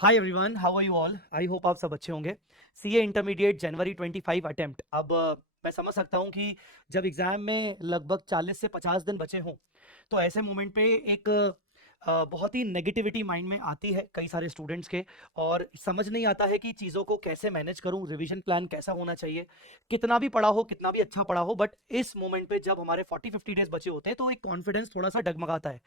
Hi everyone, how are you all? I hope आप सब अच्छे होंगे। CA intermediate January 25 attempt. अब मैं समझ सकता हूँ कि जब एग्ज़ाम में लगभग 40 से 50 दिन बचे हों तो ऐसे मोमेंट पे एक बहुत ही नेगेटिविटी माइंड में आती है कई सारे स्टूडेंट्स के। और समझ नहीं आता है कि चीज़ों को कैसे मैनेज करूँ, रिवीजन प्लान कैसा होना चाहिए। कितना भी पढ़ा हो, कितना भी अच्छा पढ़ा हो, बट इस मोमेंट पे जब हमारे 40-50 डेज बचे होते हैं तो एक कॉन्फिडेंस थोड़ा सा डगमगाता है।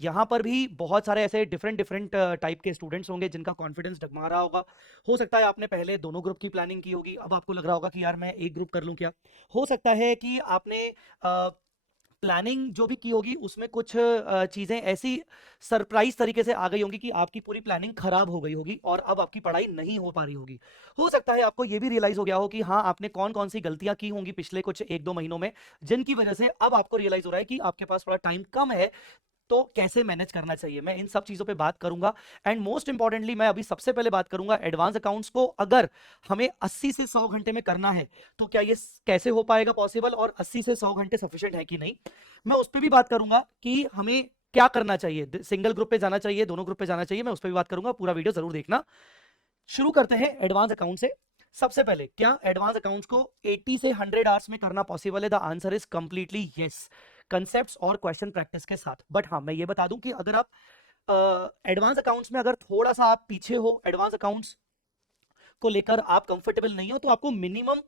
यहाँ पर भी बहुत सारे ऐसे डिफरेंट डिफरेंट टाइप के स्टूडेंट्स होंगे जिनका कॉन्फिडेंस डगमगा रहा होगा। हो सकता है आपने पहले दोनों ग्रुप की प्लानिंग की होगी, अब आपको लग रहा होगा कि यार मैं एक ग्रुप कर लूँ क्या। हो सकता है कि आपने प्लानिंग जो भी की होगी उसमें कुछ चीज़ें ऐसी सरप्राइज तरीके से आ गई होंगी कि आपकी पूरी प्लानिंग खराब हो गई होगी और अब आपकी पढ़ाई नहीं हो पा रही होगी। हो सकता है आपको ये भी रियलाइज हो गया हो कि हाँ, आपने कौन कौन सी गलतियां की होंगी पिछले कुछ एक दो महीनों में, जिनकी वजह से अब आपको रियलाइज हो रहा है कि आपके पास थोड़ा टाइम कम है, तो कैसे मैनेज करना चाहिए। मैं इन सब चीज़ों पे बात करूंगा। एंड मोस्ट इंपॉर्टेंटली मैं अभी सबसे पहले बात करूंगा एडवांस अकाउंट्स को अगर हमें 80 से 100 घंटे में करना है तो क्या ये कैसे हो पाएगा पॉसिबल, और 80 से 100 घंटे सफिशिएंट है कि नहीं। मैं उस पर भी बात करूंगा कि हमें क्या करना चाहिए, सिंगल ग्रुप पे जाना चाहिए, दोनों ग्रुप पे जाना चाहिए, मैं उस पर भी बात करूंगा। पूरा वीडियो जरूर देखना। शुरू करते हैं एडवांस अकाउंट से। सबसे पहले, क्या एडवांस अकाउंट्स को 80 से 100 आवर्स में करना पॉसिबल है? The answer is completely yes, concepts और क्वेश्चन प्रैक्टिस के साथ। बट हाँ, मैं ये बता दूं कि अगर आप एडवांस अकाउंट्स में अगर थोड़ा सा आप पीछे हो, एडवांस अकाउंट्स को लेकर आप कंफर्टेबल नहीं हो, तो आपको मिनिमम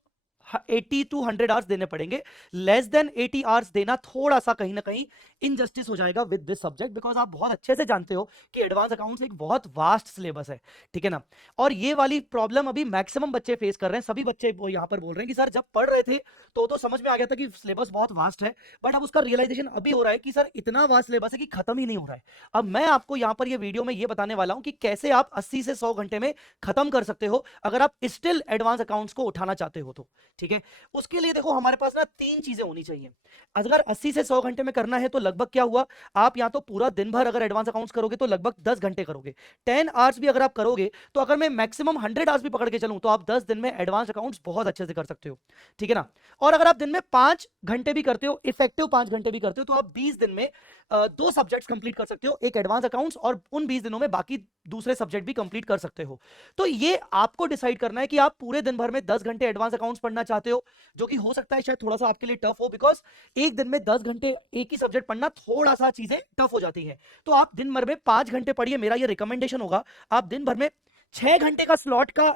80 to 100 आवर्स देने पड़ेंगे। लेस देन 80 आवर्स देना थोड़ा सा कहीं ना कहीं इनजस्टिस हो जाएगा विद दिस सब्जेक्ट, बिकॉज आप बहुत अच्छे से जानते हो कि एडवांस अकाउंट्स एक बहुत वास्ट सिलेबस है। ठीक है ना। और ये वाली प्रॉब्लम अभी मैक्सिमम बच्चे फेस कर रहे हैं। सभी बच्चे वो यहाँ पर बोल रहे हैं कि सर जब पढ़ रहे थे तो समझ में आ गया था कि सिलेबस बहुत वास्ट है, बट अब उसका रियलाइजेशन अभी हो रहा है कि सर इतना वास्ट सिलेबस है कि खत्म ही नहीं हो रहा है। अब मैं आपको यहाँ पर ये वीडियो में ये बताने वाला हूं कि कैसे आप 80 से 100 घंटे में खत्म कर सकते हो अगर आप स्टिल एडवांस अकाउंट्स को उठाना चाहते हो तो। ठीक है। उसके लिए देखो, हमारे पास ना तीन चीजें होनी चाहिए। अगर 80 से 100 घंटे में करना है तो लगभग क्या हुआ, आप या तो पूरा दिन भर अगर एडवांस अकाउंट्स करोगे तो लगभग 10 घंटे करोगे। 10 आवर्स भी अगर आप करोगे तो अगर मैं मैक्सिमम 100 आवर्स भी पकड़ के चलूं तो आप 10 दिन में एडवांस अकाउंट्स बहुत अच्छे से कर सकते हो। ठीक है ना। और अगर आप दिन में 5 घंटे भी करते हो, इफेक्टिव 5 घंटे भी करते हो, तो आप 20 दिन में दो सब्जेक्ट्स कंप्लीट कर सकते हो, एक एडवांस अकाउंट्स, और उन 20 दिनों में बाकी दूसरे सब्जेक्ट भी कंप्लीट कर सकते हो। तो ये आपको डिसाइड करना है कि आप पूरे दिन भर में 10 घंटे एडवांस अकाउंट्स पढ़ना चाहते हो, जो कि हो सकता है शायद थोड़ा सा आपके लिए टफ हो, बिकॉज एक दिन में 10 घंटे एक ही सब्जेक्ट पढ़ना थोड़ा सा चीजें टफ हो जाती है। तो आप दिन भर में 5 घंटे पढ़िए, मेरा ये रिकमेंडेशन होगा। आप दिन भर में 6 घंटे का स्लॉट का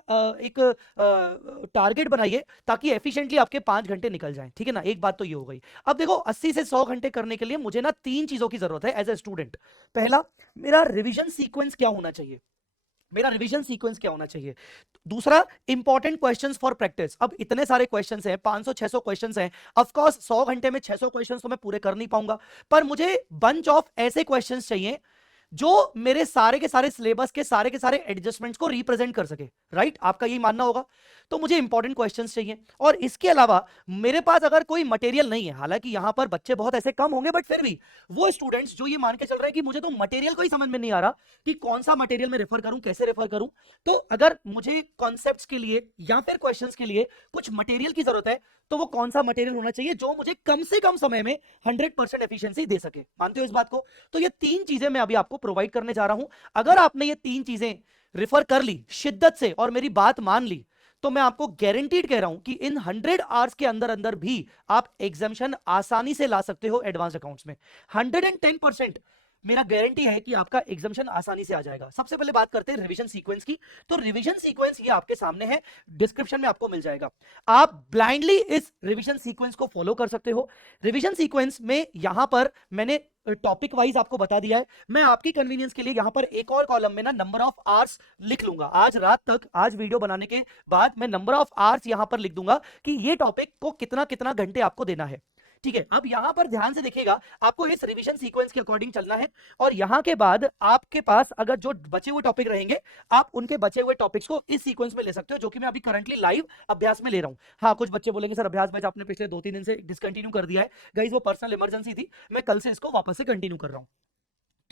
एक टारगेट बनाइए ताकि एफिशिएंटली आपके 5 घंटे निकल जाएं। ठीक है ना। एक बात तो ये हो गई। अब देखो, 80 से 100 घंटे करने के लिए मुझे ना तीन चीजों की जरूरत है एज ए स्टूडेंट। पहला, मेरा रिवीजन सीक्वेंस क्या होना चाहिए, मेरा रिवीजन सीक्वेंस क्या होना चाहिए। दूसरा, इंपॉर्टेंट क्वेश्चंस फॉर प्रैक्टिस। अब इतने सारे क्वेश्चंस हैं, 500-600 क्वेश्चंस हैं। ऑफ कोर्स 100 घंटे में 600 क्वेश्चंस तो मैं पूरे कर नहीं पाऊंगा, पर मुझे बंच ऑफ ऐसे क्वेश्चंस चाहिए जो मेरे सारे के सारे सिलेबस के सारे एडजस्टमेंट्स को रिप्रेजेंट कर सके। राइट, आपका यही मानना होगा। तो मुझे इंपॉर्टेंट क्वेश्चंस चाहिए, और इसके अलावा मेरे पास अगर कोई मटेरियल नहीं है, हालांकि यहां पर बच्चे बहुत ऐसे कम होंगे, बट फिर भी वो स्टूडेंट्स जो ये मान के चल रहे हैं कि मुझे तो मटेरियल को ही समझ में नहीं आ रहा कि कौन सा मटेरियल में रेफर करूं, कैसे रेफर करूं, तो अगर मुझे कॉन्सेप्ट्स के लिए या फिर क्वेश्चंस के लिए कुछ मटेरियल की जरूरत है, तो वो कौन सा मटेरियल होना चाहिए जो मुझे कम से कम समय में 100% एफिशिएंसी दे सके। मानते हो इस बात को? तो ये तीन चीजें मैं अभी आपको प्रोवाइड करने जा रहा हूं। अगर आपने ये तीन चीजें रेफर कर ली शिद्दत से और मेरी बात मान ली, तो मैं आपको गारंटीड कह रहा हूं कि इन 100 आवर्स के अंदर अंदर भी आप एग्जामिशन आसानी से ला सकते हो एडवांस अकाउंट्स में। 110% मेरा गारंटी है कि आपका एग्जामिशन आसानी से आ जाएगा। सबसे पहले बात करते हैं रिवीजन सीक्वेंस की। तो रिवीजन सीक्वेंस ये आपके सामने है, डिस्क्रिप्शन में आपको मिल जाएगा। आप ब्लाइंडली इस रिवीजन सीक्वेंस को फॉलो कर सकते हो। रिवीजन सीक्वेंस में यहां पर मैंने टॉपिक वाइज आपको बता दिया है। मैं आपकी कन्वीनियंस के लिए यहां पर एक और कॉलम में ना नंबर ऑफ आवर्स लिख लूंगा। आज रात तक, आज वीडियो बनाने के बाद मैं नंबर ऑफ आवर्स यहां पर लिख दूंगा कि ये टॉपिक को कितना कितना घंटे आपको देना है। ठीक है। अब यहां पर ध्यान से देखिएगा, आपको इस रिवीजन सीक्वेंस के अकॉर्डिंग चलना है, और यहां के बाद आपके पास अगर जो बचे हुए टॉपिक रहेंगे, आप उनके बचे हुए टॉपिक्स को इस सीक्वेंस में ले सकते हो, जो कि मैं अभी करंटली लाइव अभ्यास में ले रहा हूं। हाँ, कुछ बच्चे बोलेंगे सर अभ्यास बैच आपने पिछले 2-3 दिन से डिसकंटिन्यू कर दिया है। गाइस, वो पर्सनल इमरजेंसी थी, मैं कल से इसको वापस से कंटिन्यू कर रहा हूं।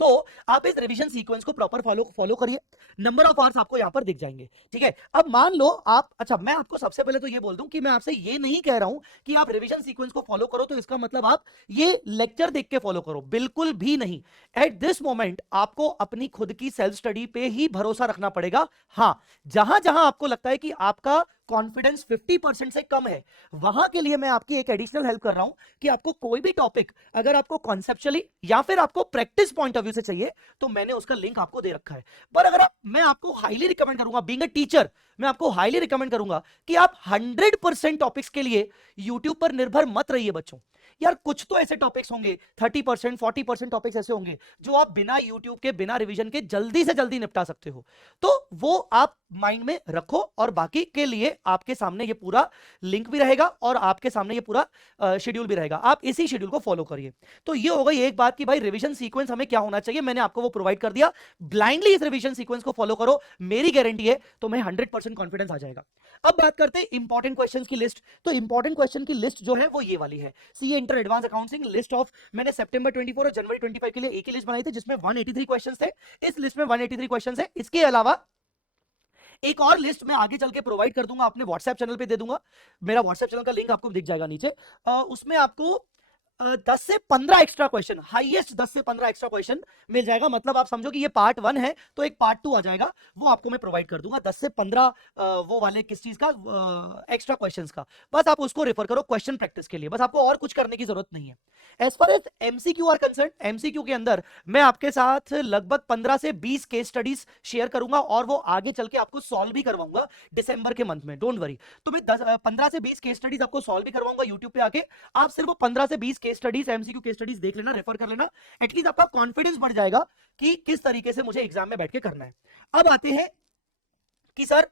तो आप इस रिवीजन सीक्वेंस को प्रॉपर फॉलो करिए, नंबर ऑफ आवर्स आपको यहां पर दिख जाएंगे, ठीक है। अब मान लो आप, अच्छा मैं आपको सबसे पहले तो ये बोल दूं कि मैं आपसे ये नहीं कह रहा हूं कि आप रिवीजन सीक्वेंस को फॉलो करो तो इसका मतलब आप ये लेक्चर देख के फॉलो करो, बिल्कुल भी नहीं। एट दिस मोमेंट आपको अपनी खुद की सेल्फ स्टडी पे ही भरोसा रखना पड़ेगा। हां, जहां जहां आपको लगता है कि आपका कॉन्फिडेंस 50% से कम है, वहां के लिए मैं आपकी एक एडिशनल हेल्प कर रहा हूं कि आपको कोई भी टॉपिक अगर आपको कॉन्सेप्चुअली या फिर आपको प्रैक्टिस पॉइंट ऑफ व्यू से चाहिए तो मैंने उसका लिंक आपको दे रखा है। पर अगर मैं आपको हाईली रिकमेंड करूंगा, बीइंग अ टीचर मैं आपको हाईली रिकमेंड करूंगा कि आप 100% टॉपिक्स के लिए यूट्यूब पर निर्भर मत रहिए बच्चों। यार कुछ तो ऐसे टॉपिक्स होंगे, 30% 40% टॉपिक्स ऐसे होंगे जो आप बिना यूट्यूब के बिना रिवीजन के जल्दी से जल्दी निपटा सकते हो, तो वो आप माइंड में रखो। और बाकी के लिए आपके सामने ये पूरा लिंक भी रहेगा और आपके सामने ये पूरा शेड्यूल भी रहेगा, आप इसी शेड्यूल को फॉलो करिए। तो ये हो गई एक बात कि भाई रिवीजन सीक्वेंस हमें क्या होना चाहिए, मैंने आपको वो प्रोवाइड कर दिया। ब्लाइंडली इस रिवीजन सीक्वेंस को फॉलो करो, मेरी गारंटी है तुम्हें 100% कॉन्फिडेंस आ जाएगा। अब बात करते हैं इंपॉर्टेंट क्वेश्चंस की लिस्ट। तो इंपॉर्टेंट क्वेश्चन की लिस्ट जो है वो ये वाली है, CA inter advance accounting list of, मैंने सितंबर 24 और जनवरी 25 के लिए एक ही लिस्ट बनाई थी जिसमें 183 क्वेश्चंस थे। इस लिस्ट में 183 क्वेश्चंस है। इसके अलावा एक और लिस्ट मैं आगे चल के प्रोवाइड कर दूंगा, अपने व्हाट्सएप चैनल पे दे दूंगा, मेरा व्हाट्सएप चैनल का लिंक आपको दिख जाएगा नीचे। उसमें आपको 10 से 15 एक्स्ट्रा क्वेश्चन, हाईएस्ट 10 से 15 एक्स्ट्रा क्वेश्चन मिल जाएगा। मतलब आप समझो कि ये पार्ट 1 है तो एक पार्ट 2 आ जाएगा, वो आपको मैं प्रोवाइड कर दूंगा। 10 से 15 वो वाले किस चीज का, एक्स्ट्रा क्वेश्चंस का। बस आप उसको रेफर करो क्वेश्चन प्रैक्टिस के लिए, बस आपको और कुछ करने की जरूरत नहीं है। As far as MCQ are concern, MCQ के अंदर मैं आपके साथ लगभग 15 से 20 केस स्टडीज शेयर करूंगा और वो आगे चल के आपको सॉल्व भी करवाऊंगा दिसंबर के मंथ में, डोंट वरी। तो मैं 15 से 20 केस स्टडीज आपको सॉल्व भी करवाऊंगा यूट्यूब पे आके। आप सिर्फ वो 15 से 20 case studies, MCQ case studies देख लेना, रेफर कर लेना, एटलीस्ट आपका कॉन्फिडेंस बढ़ जाएगा कि किस तरीके से मुझे एग्जाम में बैठ के करना है। अब आते हैं कि सर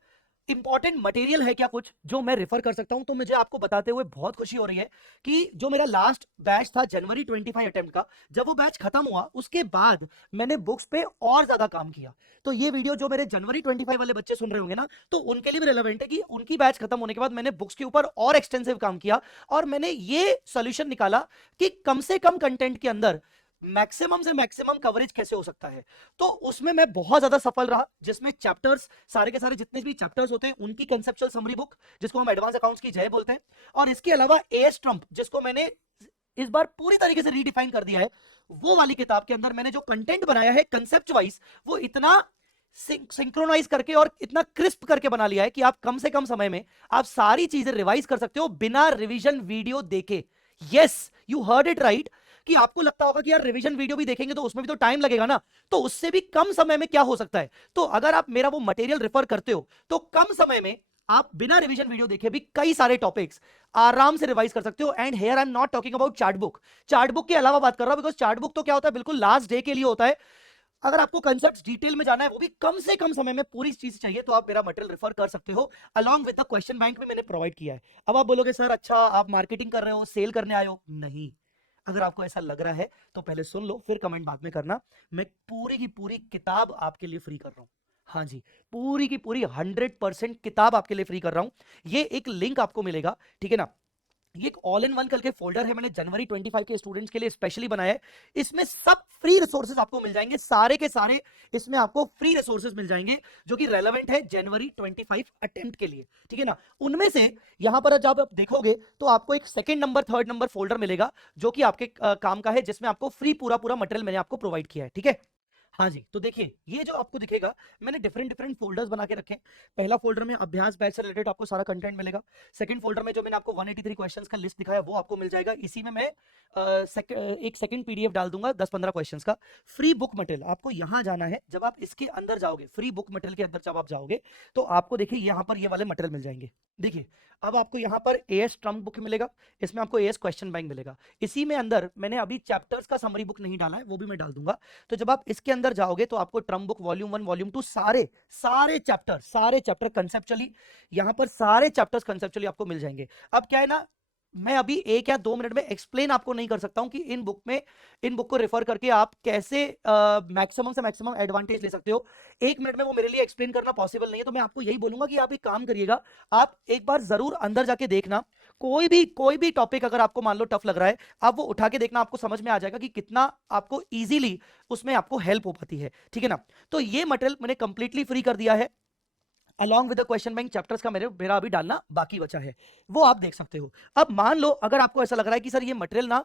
इंपॉर्टेंट मटेरियल है क्या कुछ जो मैं रेफर कर सकता हूं। तो मुझे आपको बताते हुए बहुत खुशी हो रही है कि जो मेरा लास्ट बैच था जनवरी 25 अटेम्प्ट का, जब वो बैच खत्म हुआ उसके बाद मैंने बुक्स पे और ज्यादा काम किया। तो ये वीडियो जो मेरे जनवरी 25 वाले बच्चे सुन रहे होंगे ना, तो उनके लिए भी रिलेवेंट है कि उनकी बैच खत्म होने के बाद मैंने बुक्स के ऊपर और एक्सटेंसिव काम किया और मैंने ये सोल्यूशन निकाला कि कम से कम कंटेंट के अंदर मैक्सिमम से मैक्सिमम कवरेज कैसे हो सकता है। तो उसमें मैं बहुत ज्यादा सफल रहा, जिसमें चैप्टर्स सारे के सारे जितने भी चैप्टर्स होते हैं उनकी कंसेप्चुअल समरी बुक, जिसको हम एडवांस अकाउंट्स की जय बोलते हैं, और इसके अलावा एएस ट्रम्प, जिसको मैंने इस बार पूरी तरीके से रीडिफाइन कर दिया है, वो वाली किताब के अंदर मैंने जो कंटेंट बनाया है कंसेप्ट वाइज, वो इतना सिंक्रोनाइज करके और इतना क्रिस्प करके बना लिया है कि आप कम से कम समय में आप सारी चीजें रिवाइज कर सकते हो बिना रिवीजन वीडियो देखे। Yes, you heard it right, कि आपको लगता होगा कि यार रिवीजन वीडियो भी देखेंगे तो उसमें भी तो टाइम लगेगा ना, तो उससे भी कम समय में क्या हो सकता है। तो अगर आप मेरा वो मटेरियल रेफर करते हो तो कम समय में आप बिना रिवीजन वीडियो देखे भी कई सारे टॉपिक्स आराम से रिवाइज कर सकते हो। And here I am not talking about chart book, chart book के अलावा बात कर रहा हूं, बिकॉज चार्ट बुक तो क्या होता है, बिल्कुल लास्ट डे के लिए होता है। अगर आपको कंसेप्ट डिटेल में जाना है, वो भी कम से कम समय में पूरी चीज चाहिए, तो आप मेरा मटेरियल रेफर कर सकते हो। Along with the question bank भी मैंने प्रोवाइड किया है। अब आप बोलोगे सर अच्छा आप मार्केटिंग कर रहे हो, सेल करने आए हो, नहीं। अगर आपको ऐसा लग रहा है तो पहले सुन लो, फिर कमेंट बाद में करना। मैं पूरी की पूरी किताब आपके लिए फ्री कर रहा हूं, हाँ जी, पूरी की पूरी 100% किताब आपके लिए फ्री कर रहा हूं। ये एक लिंक आपको मिलेगा, ठीक है ना। ये एक ऑल इन वन करके फोल्डर है, मैंने जनवरी 25 के स्टूडेंट्स के लिए स्पेशली बनाया है। इसमें सब फ्री रिसोर्सेज आपको मिल जाएंगे, सारे के सारे इसमें आपको फ्री रिसोर्सेज मिल जाएंगे जो कि रेलेवेंट है जनवरी 25 अटेम्प्ट के लिए, ठीक है ना। उनमें से यहां पर जब आप देखोगे तो आपको एक second number third number folder मिलेगा जो कि आपके काम का है, जिसमें आपको फ्री पूरा पूरा मटेरियल मैंने आपको प्रोवाइड किया है, ठीक है। हाँ जी, तो देखिए ये जो आपको दिखेगा, मैंने डिफरेंट डिफरेंट फोल्डर्स बना के रखे हैं। पहला फोल्डर में अभ्यास बैच से रिलेटेड आपको सारा कंटेंट मिलेगा। सेकंड फोल्डर में जो मैंने आपको 183 क्वेश्चंस का लिस्ट दिखाया वो आपको मिल जाएगा। इसी में मैं एक सेकंड पीडीएफ डाल दूंगा 10-15 क्वेश्चंस का। फ्री बुक मटेरियल, आपको यहाँ जाना है, जब आप इसके अंदर जाओगे, फ्री बुक मटेरियल के अंदर जब आप जाओगे तो आपको देखिए यहाँ पर ये वाले मटेरियल मिल जाएंगे। देखिए अब आपको यहाँ पर एएस ट्रम्प बुक मिलेगा, इसमें आपको एएस क्वेश्चन बैंक मिलेगा। इसी में अंदर मैंने अभी चैप्टर्स का समरी बुक नहीं डाला है, वो भी मैं डाल दूंगा। तो जब आप इसके अंदर जाओगे तो आपको ट्रम्प बुक वॉल्यूम 1 वॉल्यूम 2 सारे चैप्टर कंसेप्चुअली, यहाँ पर सारे चैप्टर्स कंसेप्चुअली आपको मिल जाएंगे। अब क्या है ना, मैं अभी 1 या 2 मिनट में एक्सप्लेन आपको नहीं कर सकता हूं कि इन बुक को रेफर करके आप कैसे मैक्सिमम से मैक्सिमम एडवांटेज ले सकते हो। 1 मिनट में वो मेरे लिए एक्सप्लेन करना पॉसिबल नहीं है। तो मैं आपको यही बोलूंगा कि आप एक काम करिएगा, आप एक बार जरूर अंदर जाके देखना, कोई भी टॉपिक अगर आपको मान लो टफ लग रहा है, आप वो उठा के देखना, आपको समझ में आ जाएगा कि कितना आपको इजीली उसमें आपको हेल्प हो पाती है, ठीक है ना। तो ये मटेरियल मैंने कंप्लीटली फ्री कर दिया है, along with the question bank chapters का मेरा अभी डालना बाकी बचा है, वो आप देख सकते हो। अब मान लो अगर आपको ऐसा लग रहा है कि सर ये मटेरियल ना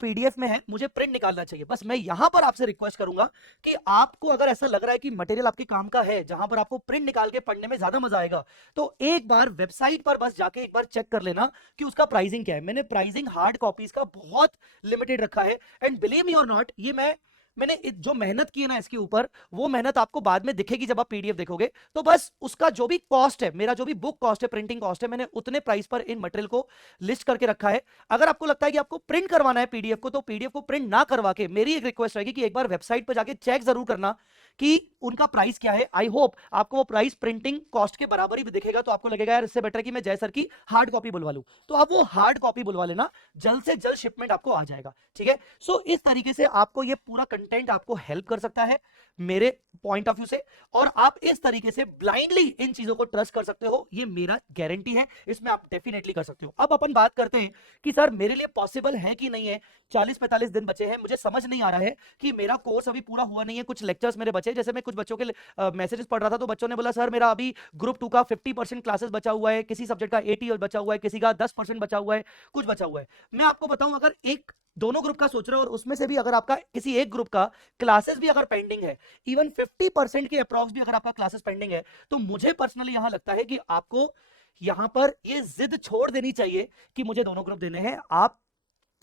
पीडीएफ में है, मुझे प्रिंट निकालना चाहिए, बस मैं यहां पर आपसे रिक्वेस्ट करूंगा कि आपको अगर ऐसा लग रहा है कि मटेरियल आपके काम का है, जहां पर आपको प्रिंट निकाल के पढ़ने में ज्यादा मजा आएगा, तो एक बार वेबसाइट पर बस जाके एक बार चेक कर लेना कि उसका प्राइसिंग क्या है। मैंने प्राइसिंग हार्ड कॉपीज का बहुत लिमिटेड रखा है, एंड बिलीव मी और नॉट, ये मैंने जो मेहनत की है ना इसके ऊपर, वो मेहनत आपको बाद में दिखेगी जब आप पीडीएफ देखोगे। तो बस उसका जो भी कॉस्ट है, मेरा जो भी बुक कॉस्ट है, प्रिंटिंग कॉस्ट है, मैंने उतने प्राइस पर इन मटेरियल को लिस्ट करके रखा है। अगर आपको लगता है कि आपको प्रिंट करवाना है पीडीएफ को, तो पीडीएफ को प्रिंट ना करवा के मेरी एक रिक्वेस्ट रहेगी कि एक बार वेबसाइट पर जाके चेक जरूर करना कि उनका प्राइस क्या है। आई होप आपको वो प्राइस प्रिंटिंग कॉस्ट के बराबर ही दिखेगा, तो आपको लगेगा यार इससे बेटर है कि मैं जय सर की हार्ड कॉपी बुलवा लूं, तो आप वो हार्ड कॉपी बुलवा लेना, जल्द से जल्द शिपमेंट आपको आ जाएगा, ठीक है। सो इस तरीके से आपको ये पूरा कंटेंट आपको हेल्प कर सकता है मेरे पॉइंट ऑफ व्यू से, और आप इस तरीके से ब्लाइंडली इन चीजों को ट्रस्ट कर सकते हो, ये मेरा गारंटी है, इसमें आप डेफिनेटली कर सकते हो। अब अपन बात करते हैं कि सर मेरे लिए पॉसिबल है कि नहीं है, 40-45 दिन बचे हैं, मुझे समझ नहीं आ रहा है कि मेरा कोर्स अभी पूरा हुआ नहीं है, कुछ लेक्चर्स मेरे बचे। जैसे मैं कुछ बच्चों के मैसेजेस पढ़ रहा था, तो बच्चों ने बोला सर मेरा अभी ग्रुप 2 का 50% क्लासेस बचा हुआ है, किसी सब्जेक्ट का 80 बचा हुआ है, किसी का 10% बचा हुआ है, कुछ बचा हुआ है। मैं आपको बताऊं, अगर एक दोनों ग्रुप का सोच रहे हो और उसमें से भी अगर आपका किसी एक ग्रुप का क्लासेस भी अगर पेंडिंग है, इवन 50% के अप्रॉक्स भी अगर आपका क्लासेस पेंडिंग है, तो मुझे पर्सनली यहां लगता है कि आपको यहां पर ये जिद छोड़ देनी चाहिए कि मुझे दोनों ग्रुप देने हैं। आप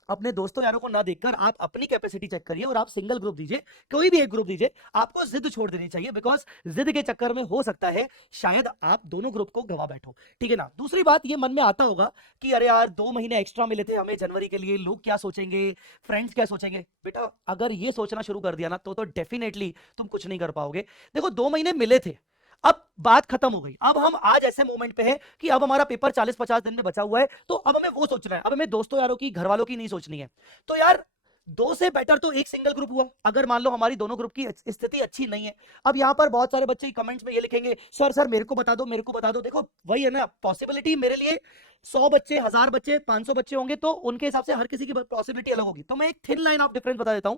अपने दोस्तों यारों को ना देखकर आप अपनी कैपेसिटी चेक करिए और आप सिंगल ग्रुप दीजिए, कोई भी एक ग्रुप दीजिए। आपको जिद छोड़ देनी चाहिए, बिकॉज जिद के चक्कर में हो सकता है शायद आप दोनों ग्रुप को गवा बैठो, ठीक है ना। दूसरी बात, ये मन में आता होगा कि अरे यार 2 महीने एक्स्ट्रा मिले थे हमें जनवरी के लिए, लोग क्या सोचेंगे, फ्रेंड्स क्या सोचेंगे। बेटा अगर ये सोचना शुरू कर दिया ना, तो डेफिनेटली तुम कुछ नहीं कर पाओगे। देखो 2 महीने मिले थे, अब बात खत्म हो गई, अब हम आज ऐसे मोमेंट पे हैं कि अब हमारा पेपर 40-50 दिन में बचा हुआ है, तो अब हमें वो सोचना है, अब हमें दोस्तों यारों की, घर वालों की नहीं सोचनी है। तो यार 2 से बेटर तो एक सिंगल ग्रुप हुआ, अगर मान लो हमारी दोनों ग्रुप की स्थिति अच्छी नहीं है। अब यहां पर बहुत सारे बच्चे कमेंट्स में ये लिखेंगे सर सर मेरे को बता दो, मेरे को बता दो। देखो वही है ना, पॉसिबिलिटी मेरे लिए 100 बच्चे, 1000 बच्चे, 500 बच्चे होंगे, तो उनके हिसाब से हर किसी की पॉसिबिलिटी अलग होगी। तो मैं एक थिन लाइन ऑफ डिफरेंस बता देता हूं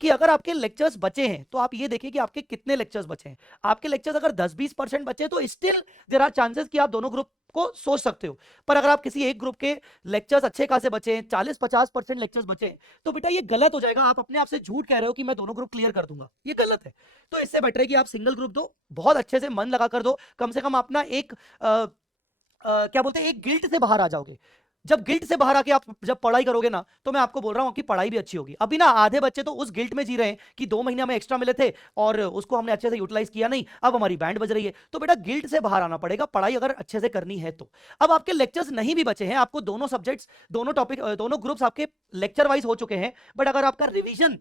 कि अगर आपके लेक्चर्स बचे हैं, तो आप ये देखिए कि आपके कितने लेक्चर्स बचे हैं। आपके लेक्चर्स अगर 10-20% बचे, तो स्टिल देयर आर चांसेस कि आप दोनों ग्रुप को सोच सकते हो। पर अगर आप किसी एक ग्रुप के लेक्चर्स अच्छे खासे बचे, 40-50% लेक्चर्स बचे, तो बेटा ये गलत हो जाएगा। आप अपने आप से झूठ कह रहे हो कि मैं दोनों ग्रुप क्लियर कर दूंगा, ये गलत है। तो इससे बेटर है कि आप सिंगल ग्रुप दो, बहुत अच्छे से मन लगा कर दो, कम से कम अपना एक क्या बोलते हैं, एक गिल्ट से बाहर आ जाओगे। जब गिल्ट से बाहर आके आप जब पढ़ाई करोगे ना, तो मैं आपको बोल रहा हूं कि पढ़ाई भी अच्छी होगी। अभी ना आधे बच्चे तो उस गिल्ट में जी रहे हैं कि 2 महीने हमें एक्स्ट्रा मिले थे और उसको हमने अच्छे से यूटिलाइज किया नहीं, अब हमारी बैंड बज रही है। तो बेटा गिल्ट से बाहर आना पड़ेगा, पढ़ाई अगर अच्छे से करनी है तो। अब आपके लेक्चर्स नहीं भी बचे हैं, आपको दोनों सब्जेक्ट्स, दोनों टॉपिक, दोनों ग्रुप्स आपके लेक्चर वाइज हो चुके हैं, बट अगर आपका रिविजन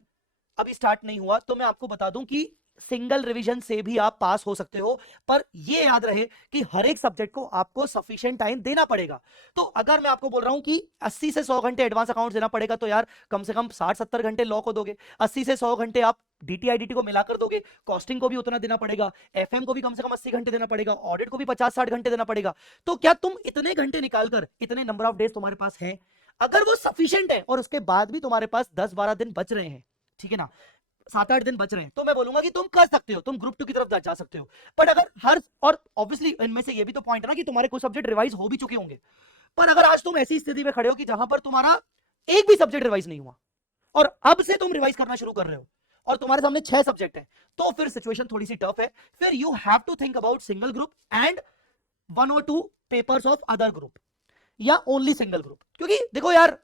अभी स्टार्ट नहीं हुआ, तो मैं आपको बता दूं कि सिंगल रिवीजन से भी आप पास हो सकते हो। पर ये याद रहे कि हर एक सब्जेक्ट को आपको सफिशिएंट टाइम देना पड़ेगा। तो अगर मैं आपको बोल रहा हूं कि 80 से 100 घंटे एडवांस अकाउंट देना पड़ेगा, तो यार कम से कम 60-70 घंटे लॉ को दोगे, 80 से 100 घंटे आप डीटीआईडीटी को मिलाकर दोगे, कॉस्टिंग को भी उतना देना पड़ेगा, एफएम को भी कम से कम 80 घंटे देना पड़ेगा, ऑडिट को भी 50-60 घंटे देना पड़ेगा। तो क्या तुम इतने घंटे निकालकर, इतने नंबर ऑफ डेज तुम्हारे पास है, अगर वो सफिशिएंट है और उसके बाद भी तुम्हारे पास 10-12 दिन बच रहे हैं, ठीक है ना, 7-8 दिन बच रहे हैं, तो मैं बोलूंगा कि तुम कर सकते हो, तुम ग्रुप 2 की तरफ जा सकते हो। बट अगर हर, और ऑब्वियसली इनमें से ये भी तो पॉइंट है ना कि तुम्हारे कुछ सब्जेक्ट रिवाइज हो भी चुके होंगे, पर अगर आज तुम ऐसी स्थिति में खड़े हो कि जहां पर तुम्हारा एक भी सब्जेक्ट रिवाइज नहीं हुआ और अब से तुम रिवाइज करना शुरू कर रहे हो और तुम्हारे सामने 6 सब्जेक्ट है, तो फिर सिचुएशन थोड़ी सी टफ है। फिर you have to think about single group and 1 or 2 papers of other group, या ओनली सिंगल ग्रुप। क्योंकि देखो यार,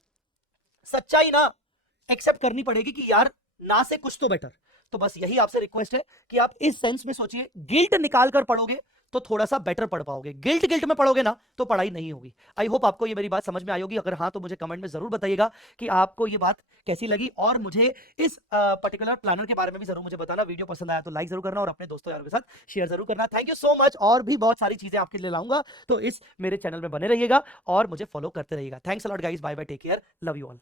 सच्चाई ना एक्सेप्ट करनी पड़ेगी कि यार ना से कुछ तो बेटर। तो बस यही आपसे रिक्वेस्ट है कि आप इस सेंस में सोचिए, गिल्ट निकाल कर पढ़ोगे तो थोड़ा सा बेटर पढ़ पाओगे, गिल्ट में पढ़ोगे ना तो पढ़ाई नहीं होगी। आई होप आपको ये मेरी बात समझ में आई होगी। अगर हाँ, तो मुझे कमेंट में जरूर बताइएगा कि आपको ये बात कैसी लगी, और मुझे इस पर्टिकुलर प्लानर के बारे में भी जरूर मुझे बताना। वीडियो पसंद आया तो लाइक जरूर करना और अपने दोस्तों यारों के साथ शेयर जरूर करना। थैंक यू सो मच, और भी बहुत सारी चीजें आपके लिए लाऊंगा, तो इस मेरे चैनल में बने रहिएगा और मुझे फॉलो करते रहिएगा। Thanks a lot guys, bye bye, take care, love you all.